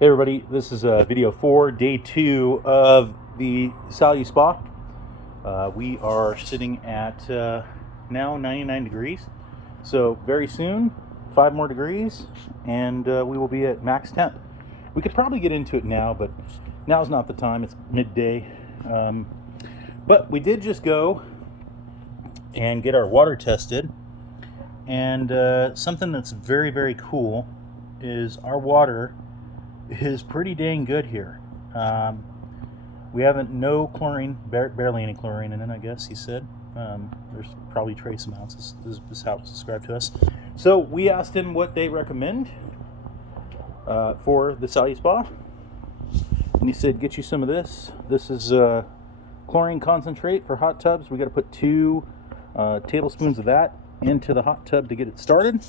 Hey everybody, this is video 4, day 2 of the SaluSpa. We are sitting at now 99 degrees. So very soon, 5 more degrees, and we will be at max temp. We could probably get into it now, but now's not the time. It's midday. But we did just go and get our water tested. And something that's very, very cool is our water is pretty dang good here. We haven't no chlorine, barely any chlorine in it, I guess he said. There's probably trace amounts. This is how it's described to us. So we asked him what they recommend for the SaluSpa, and he said, get you some of this. This is chlorine concentrate for hot tubs. We got to put 2 tablespoons of that into the hot tub to get it started.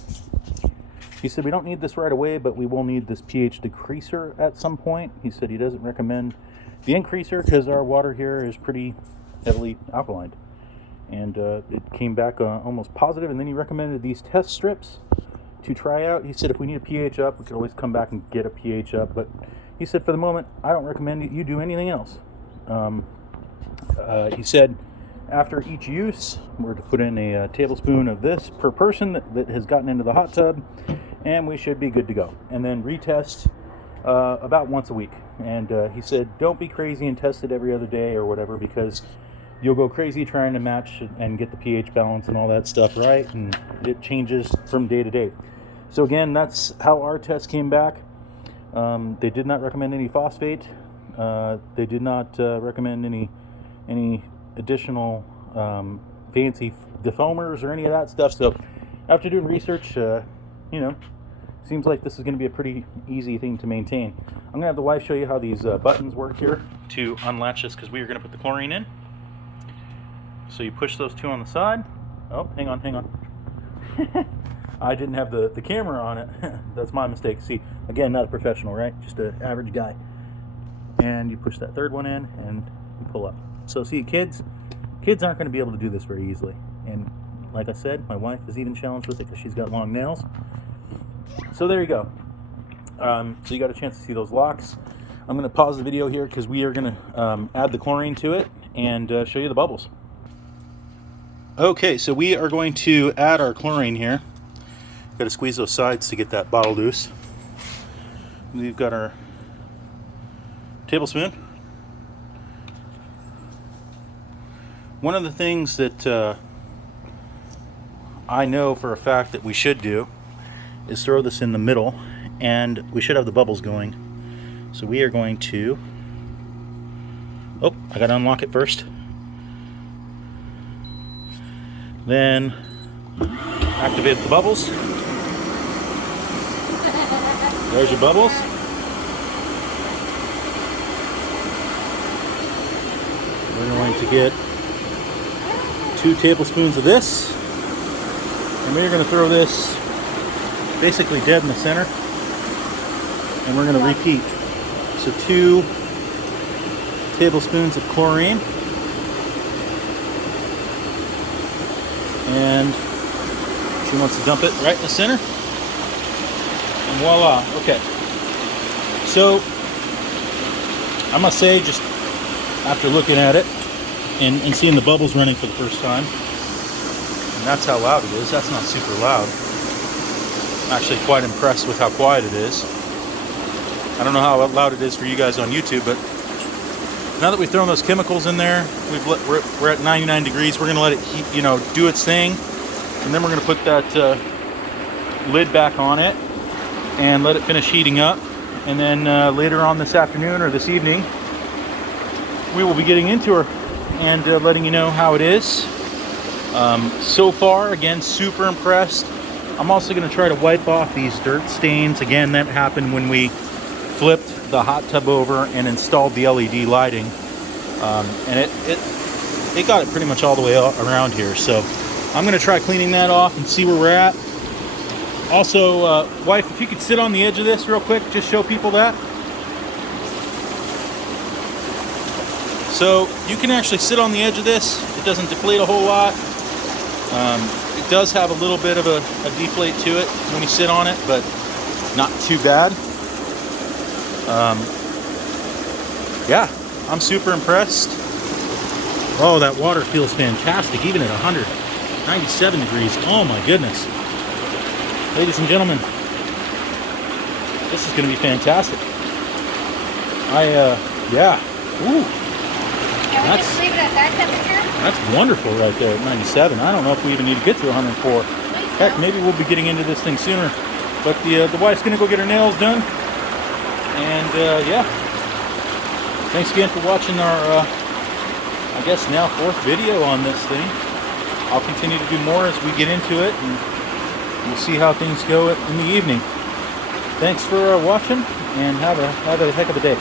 He said we don't need this right away, but we will need this pH decreaser at some point. He said he doesn't recommend the increaser because our water here is pretty heavily alkaline. And it came back almost positive, and then he recommended these test strips to try out. He said if we need a pH up, we could always come back and get a pH up, but he said for the moment, I don't recommend you do anything else. He said after each use, we're to put in a tablespoon of this per person that has gotten into the hot tub, and we should be good to go. And then retest about once a week. And he said don't be crazy and test it every other day or whatever, because you'll go crazy trying to match and get the pH balance and all that stuff right, and it changes from day to day. So again, that's how our test came back. They did not recommend any phosphate. They did not recommend any additional fancy defoamers or any of that stuff. So after doing research, seems like this is going to be a pretty easy thing to maintain. I'm going to have the wife show you how these buttons work here to unlatch this, because we are going to put the chlorine in. So you push those 2 on the side. Oh, hang on. I didn't have the camera on it. That's my mistake. See, again, not a professional, right? Just an average guy. And you push that 3rd one in and you pull up. So see, kids aren't going to be able to do this very easily. And like I said, my wife is even challenged with it because she's got long nails. So there you go. So you got a chance to see those locks. I'm going to pause the video here because we are going to add the chlorine to it and show you the bubbles. Okay, so we are going to add our chlorine here. Got to squeeze those sides to get that bottle loose. We've got our tablespoon. One of the things that I know for a fact that we should do is throw this in the middle, and we should have the bubbles going. So we are going to, I gotta unlock it first. Then activate the bubbles. There's your bubbles. We're going to get 2 tablespoons of this, and we're going to throw this basically dead in the center, and we're going to repeat. So 2 tablespoons of chlorine, and she wants to dump it right in the center, and voila. Okay, so I must say, just after looking at it and seeing the bubbles running for the first time, and that's how loud it is. That's not super loud. I'm actually quite impressed with how quiet it is. I don't know how loud it is for you guys on YouTube, but now that we've thrown those chemicals in there, we're at 99 degrees. We're going to let it heat, do its thing, and then we're going to put that lid back on it and let it finish heating up. And then later on this afternoon or this evening, we will be getting into her and letting you know how it is. So far, again, super impressed. I'm also going to try to wipe off these dirt stains. Again, that happened when we flipped the hot tub over and installed the LED lighting. And it got it pretty much all the way around here. So I'm going to try cleaning that off and see where we're at. Also, wife, if you could sit on the edge of this real quick, just show people that. So you can actually sit on the edge of this. It doesn't deflate a whole lot. It does have a little bit of a deflate to it when you sit on it, but not too bad. Yeah, I'm super impressed. Oh, that water feels fantastic, even at 197 degrees. Oh my goodness. Ladies and gentlemen, this is going to be fantastic. Yeah. Ooh. Can we just leave it at that temperature? That's wonderful right there at 97. I don't know if we even need to get to 104. Heck, maybe we'll be getting into this thing sooner. But the wife's going to go get her nails done. And, yeah. Thanks again for watching our, I guess now 4th video on this thing. I'll continue to do more as we get into it, and we'll see how things go in the evening. Thanks for watching, and have a heck of a day.